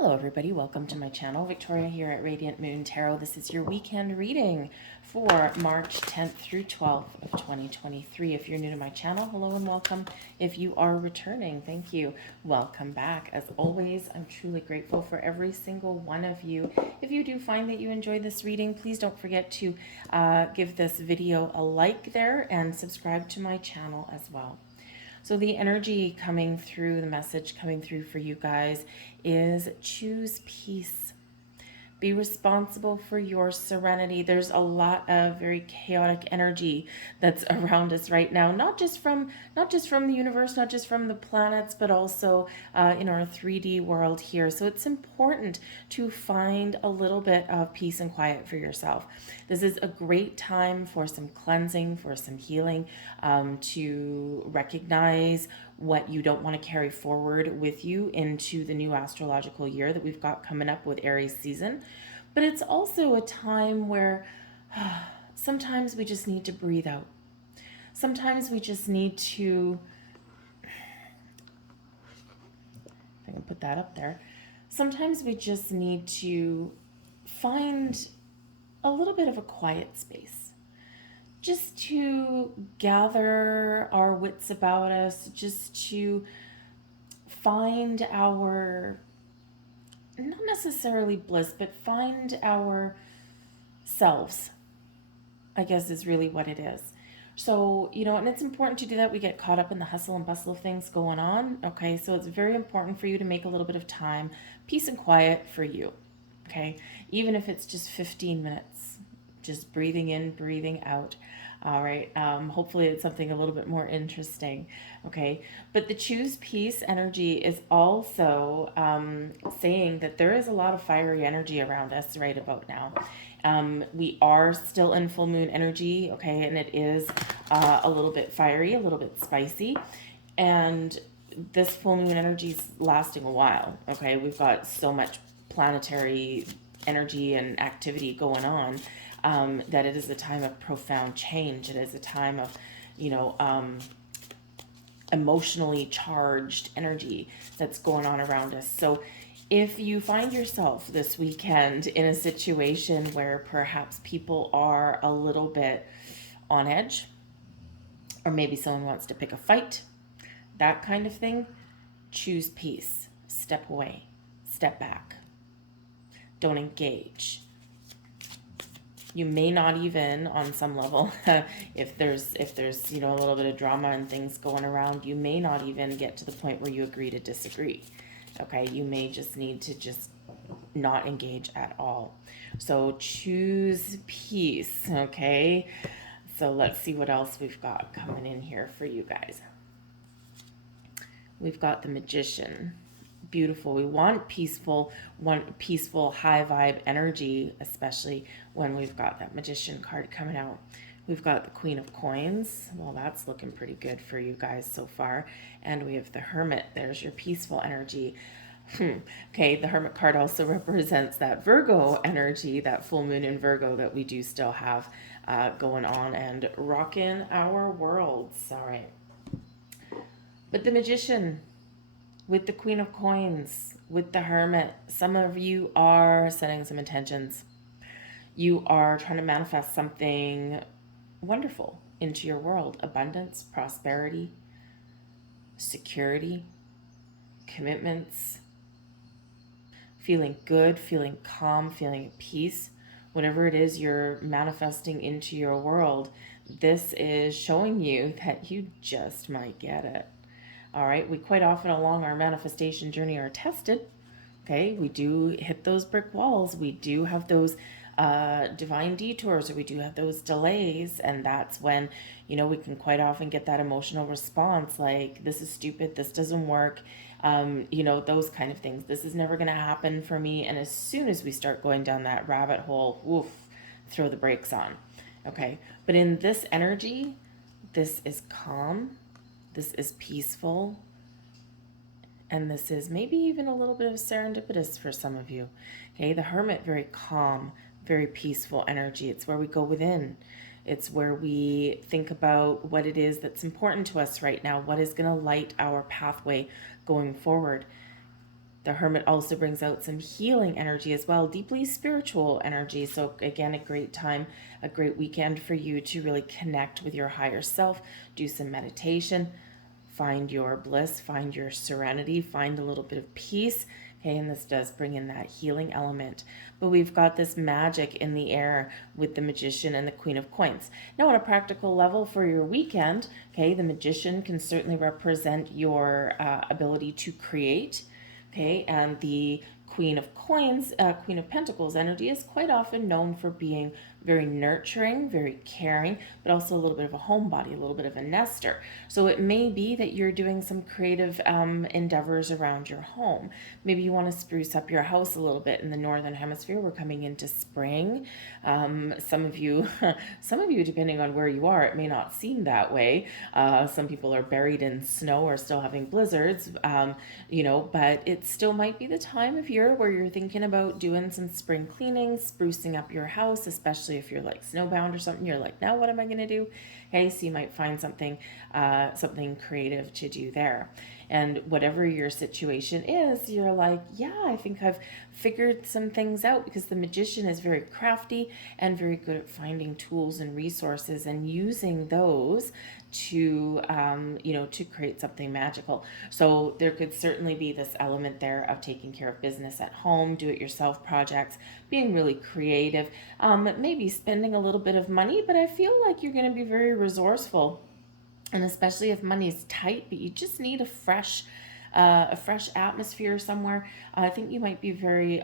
Hello everybody, welcome to my channel. Victoria here at Radiant Moon Tarot. This is your weekend reading for March 10th through 12th of 2023. If you're new to my channel, hello and welcome. If you are returning, thank you. Welcome back. As always, I'm truly grateful for every single one of you. If you do find that you enjoy this reading, please don't forget to give this video a like there and subscribe to my channel as well. So the energy coming through, the message coming through for you guys is choose peace. Be responsible for your serenity. There's a lot of very chaotic energy that's around us right now, not just from the universe, not just from the planets, but also in our 3D world here. So it's important to find a little bit of peace and quiet for yourself. This is a great time for some cleansing, for some healing, to recognize what you don't want to carry forward with you into the new astrological year that we've got coming up with Aries season. But it's also a time where sometimes we just need to breathe out. Sometimes we just need to, if I can put that up there, sometimes we just need to find a little bit of a quiet space. Just to gather our wits about us, just to find our, not necessarily bliss, but find ourselves, I guess is really what it is. So, and it's important to do that. We get caught up in the hustle and bustle of things going on, okay? So it's very important for you to make a little bit of time, peace and quiet for you, okay? Even if it's just 15 minutes, just breathing in, breathing out. All right. Hopefully it's something a little bit more interesting. Okay. But the choose peace energy is also saying that there is a lot of fiery energy around us right about now. We are still in full moon energy. Okay. And it is a little bit fiery, a little bit spicy. And this full moon energy is lasting a while. Okay. We've got so much planetary energy and activity going on. That it is a time of profound change. It is a time of, emotionally charged energy that's going on around us. So if you find yourself this weekend in a situation where perhaps people are a little bit on edge, or maybe someone wants to pick a fight, that kind of thing, choose peace. Step away. Step back. Don't engage. You may not even, on some level, if there's a little bit of drama and things going around, you may not even get to the point where you agree to disagree. Okay, you may just need to just not engage at all. So choose peace. Okay, so let's see what else we've got coming in here for you guys. We've got the Magician. Beautiful. We want peaceful, high vibe energy, especially when we've got that Magician card coming out. We've got the Queen of Coins. Well, that's looking pretty good for you guys so far. And we have the Hermit. There's your peaceful energy. Okay, the Hermit card also represents that Virgo energy, that full moon in Virgo that we do still have going on and rocking our worlds. All right. But the Magician, with the Queen of Coins, with the Hermit, some of you are setting some intentions. You are trying to manifest something wonderful into your world. Abundance, prosperity, security, commitments, feeling good, feeling calm, feeling at peace. Whatever it is you're manifesting into your world, this is showing you that you just might get it. All right, we quite often along our manifestation journey are tested. Okay, we do hit those brick walls. We do have those divine detours, or we do have those delays. And that's when, we can quite often get that emotional response like, this is stupid, this doesn't work, those kind of things. This is never going to happen for me. And as soon as we start going down that rabbit hole, woof, throw the brakes on. Okay, but in this energy, this is calm. This is peaceful, and this is maybe even a little bit of serendipitous for some of you. Okay, the Hermit, very calm, very peaceful energy. It's where we go within. It's where we think about what it is that's important to us right now, what is going to light our pathway going forward. The Hermit also brings out some healing energy as well, deeply spiritual energy. So again, a great time, a great weekend for you to really connect with your higher self, do some meditation, find your bliss, find your serenity, find a little bit of peace. Okay, and this does bring in that healing element. But we've got this magic in the air with the Magician and the Queen of Coins. Now, on a practical level for your weekend, okay, the Magician can certainly represent your ability to create. Okay, and the Queen of Coins, Queen of Pentacles energy is quite often known for being very nurturing, very caring, but also a little bit of a homebody, a little bit of a nester. So it may be that you're doing some creative endeavors around your home. Maybe you want to spruce up your house a little bit in the northern hemisphere. We're coming into spring. Some of you, depending on where you are, it may not seem that way. Some people are buried in snow or still having blizzards, but it still might be the time of year where you're thinking about doing some spring cleaning, sprucing up your house, especially if you're like snowbound or something. You're like, now what am I going to do? Okay, so you might find something creative to do there. And whatever your situation is, you're like, yeah, I think I've figured some things out, because the Magician is very crafty and very good at finding tools and resources and using those to to create something magical. So there could certainly be this element there of taking care of business at home, do-it-yourself projects, being really creative, maybe spending a little bit of money, but I feel like you're going to be very resourceful. And especially if money's tight, but you just need a fresh atmosphere somewhere. I think you might be very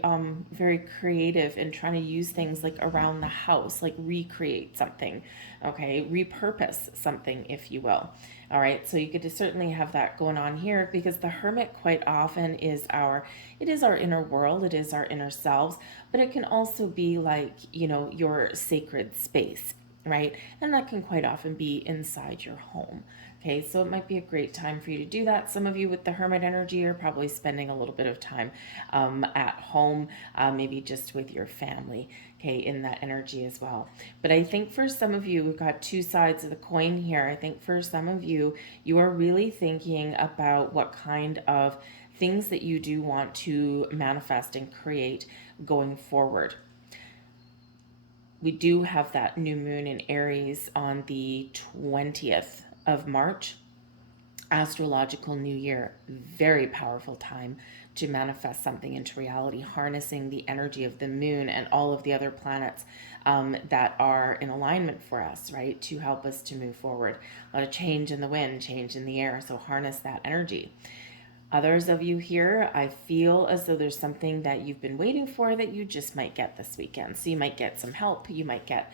creative in trying to use things like around the house, like recreate something, okay, repurpose something, if you will. All right, so you could certainly have that going on here, because the Hermit quite often is our inner world, it is our inner selves, but it can also be like, your sacred space, right? And that can quite often be inside your home. Okay, so it might be a great time for you to do that. Some of you with the Hermit energy are probably spending a little bit of time at home, maybe just with your family, okay, in that energy as well. But I think for some of you, we've got two sides of the coin here. I think for some of you, you are really thinking about what kind of things that you do want to manifest and create going forward. We do have that new moon in Aries on the 20th of March, astrological new year. Very powerful time to manifest something into reality, harnessing the energy of the moon and all of the other planets that are in alignment for us, right, to help us to move forward. A lot of change in the wind, change in the air, so harness that energy. Others of you here, I feel as though there's something that you've been waiting for that you just might get this weekend. So you might get some help, you might get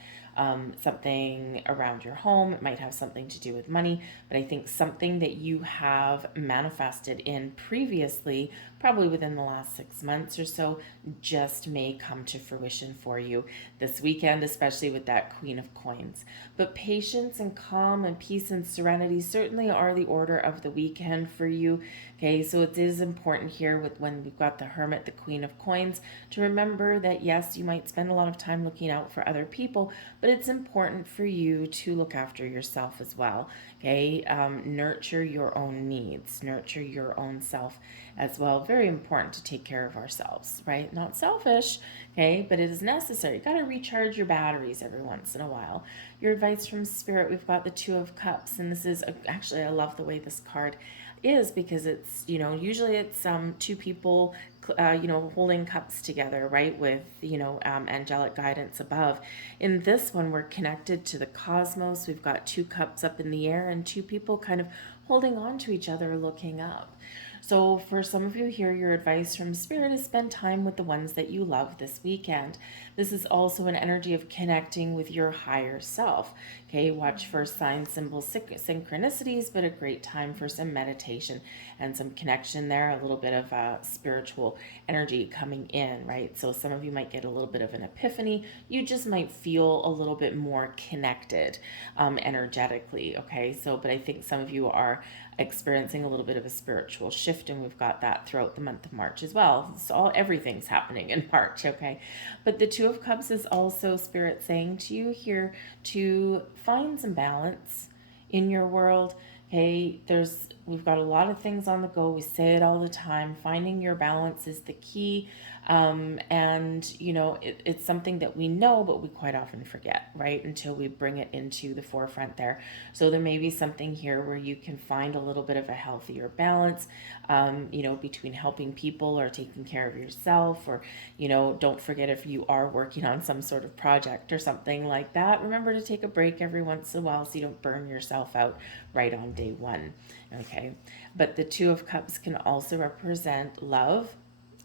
something around your home. It might have something to do with money, but I think something that you have manifested in previously, probably within the last 6 months or so, just may come to fruition for you this weekend, especially with that Queen of Coins. But patience and calm and peace and serenity certainly are the order of the weekend for you. Okay, so it is important here with when we've got the Hermit, the Queen of Coins, to remember that yes, you might spend a lot of time looking out for other people, but it's important for you to look after yourself as well. Okay, nurture your own needs, nurture your own self as well. Very important to take care of ourselves, right? Not selfish, okay, but it is necessary. You got to recharge your batteries every once in a while. Your advice from Spirit, we've got the Two of Cups, and this is actually, I love the way this card is, because it's, usually it's two people holding cups together, right, with angelic guidance above. In this one, we're connected to the cosmos. We've got two cups up in the air and two people kind of holding on to each other, looking up. So for some of you here, your advice from Spirit is spend time with the ones that you love this weekend. This is also an energy of connecting with your higher self. Okay, watch for signs, symbols, synchronicities, but a great time for some meditation and some connection there, a little bit of spiritual energy coming in, right? So some of you might get a little bit of an epiphany. You just might feel a little bit more connected energetically, okay? So, but I think some of you are experiencing a little bit of a spiritual shift, and we've got that throughout the month of March as well. So everything's happening in March, okay? But the Two of Cups is also Spirit saying to you here to find some balance in your world. Okay, there's We've got a lot of things on the go. We say it all the time. Finding your balance is the key. And, it's something that we know, but we quite often forget, right? Until we bring it into the forefront there. So there may be something here where you can find a little bit of a healthier balance, between helping people or taking care of yourself, or, don't forget, if you are working on some sort of project or something like that, remember to take a break every once in a while so you don't burn yourself out right on day one. Okay. But the Two of Cups can also represent love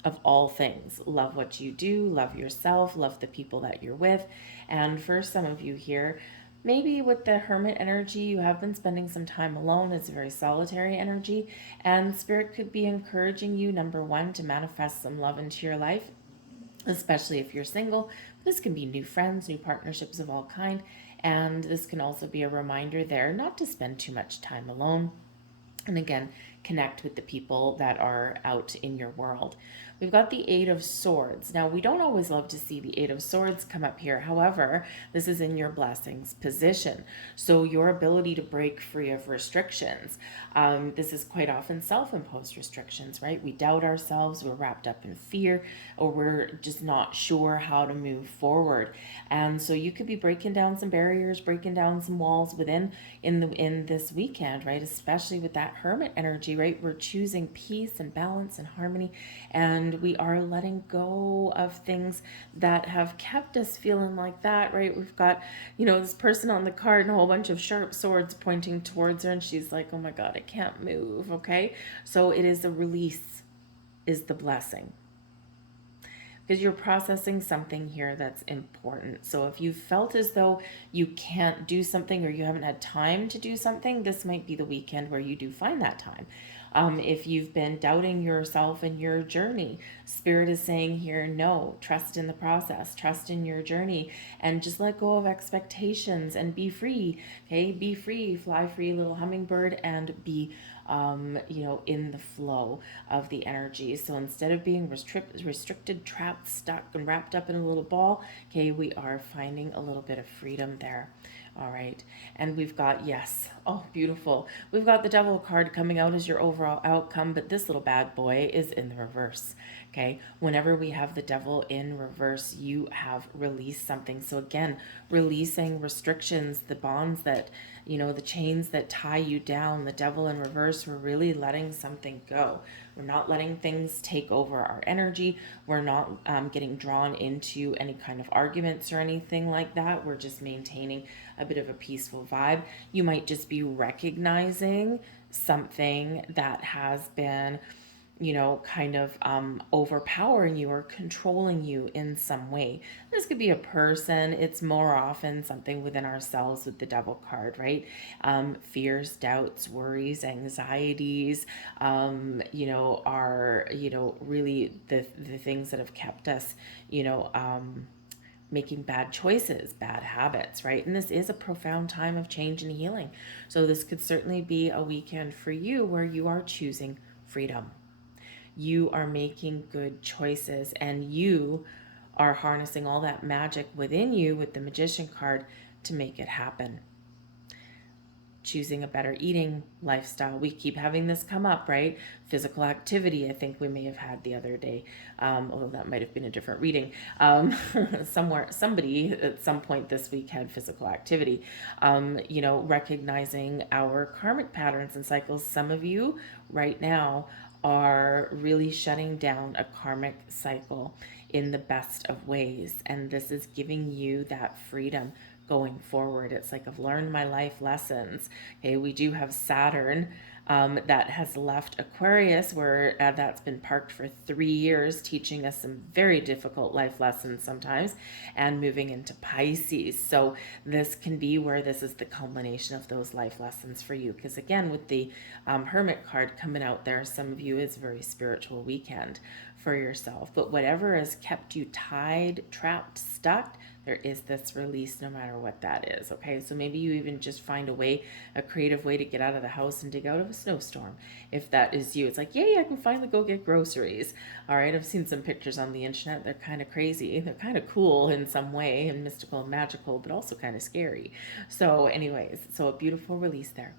of all things. Love what you do, love yourself, love the people that you're with. And for some of you here, maybe with the Hermit energy, you have been spending some time alone. It's a very solitary energy, and Spirit could be encouraging you, number one, to manifest some love into your life, especially if you're single. This can be new friends, new partnerships of all kind, and this can also be a reminder there not to spend too much time alone. And again, connect with the people that are out in your world. We've got the Eight of Swords. Now, we don't always love to see the Eight of Swords come up here. However, this is in your blessings position. So your ability to break free of restrictions. This is quite often self-imposed restrictions, right? We doubt ourselves, we're wrapped up in fear, or we're just not sure how to move forward. And so you could be breaking down some barriers, breaking down some walls in this weekend, right? Especially with that Hermit energy, right? We're choosing peace and balance and harmony, and we are letting go of things that have kept us feeling like that, right? We've got, this person on the card and a whole bunch of sharp swords pointing towards her, and she's like, oh my God, I can't move, okay? So it is a release, is the blessing, because you're processing something here that's important. So if you felt as though you can't do something or you haven't had time to do something, this might be the weekend where you do find that time. If you've been doubting yourself and your journey, Spirit is saying here, no, trust in the process, trust in your journey, and just let go of expectations and be free. Okay, be free, fly free, little hummingbird, and be in the flow of the energy. So instead of being restricted, trapped, stuck, and wrapped up in a little ball, okay, we are finding a little bit of freedom there. All right. And we've got, yes, oh, beautiful. We've got the Devil card coming out as your overall outcome, but this little bad boy is in the reverse. Okay. Whenever we have the Devil in reverse, you have released something. So again, releasing restrictions, the bonds that, the chains that tie you down. The Devil in reverse, we're really letting something go. We're not letting things take over our energy. We're not getting drawn into any kind of arguments or anything like that. We're just maintaining a bit of a peaceful vibe. You might just be recognizing something that has been, kind of overpowering you or controlling you in some way. This could be a person. It's more often something within ourselves with the Devil card, right? Fears, doubts, worries, anxieties, are, really the things that have kept us, making bad choices, bad habits, right? And this is a profound time of change and healing. So this could certainly be a weekend for you where you are choosing freedom. You are making good choices, and you are harnessing all that magic within you with the Magician card to make it happen. Choosing a better eating lifestyle. We keep having this come up, right? Physical activity, I think we may have had the other day, although that might have been a different reading. Somebody at some point this week had physical activity. Recognizing our karmic patterns and cycles. Some of you right now are really shutting down a karmic cycle in the best of ways, and this is giving you that freedom going forward. It's like, I've learned my life lessons. Okay, we do have Saturn that has left Aquarius, where that's been parked for 3 years, teaching us some very difficult life lessons sometimes, and moving into Pisces. So this can be where this is the culmination of those life lessons for you. Because again, with the Hermit card coming out there, some of you, it's a very spiritual weekend for yourself. But whatever has kept you tied, trapped, stuck, there is this release no matter what that is. Okay, so maybe you even just find a creative way to get out of the house and dig out of snowstorm. If that is you, it's like, yay, I can finally go get groceries. All right, I've seen some pictures on the internet. They're kind of crazy. They're kind of cool in some way and mystical and magical, but also kind of scary. So anyways, so a beautiful release there.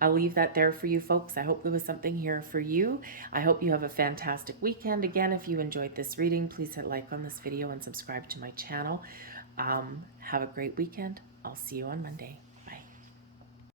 I'll leave that there for you folks. I hope there was something here for you. I hope you have a fantastic weekend. Again, if you enjoyed this reading, please hit like on this video and subscribe to my channel. Have a great weekend. I'll see you on Monday.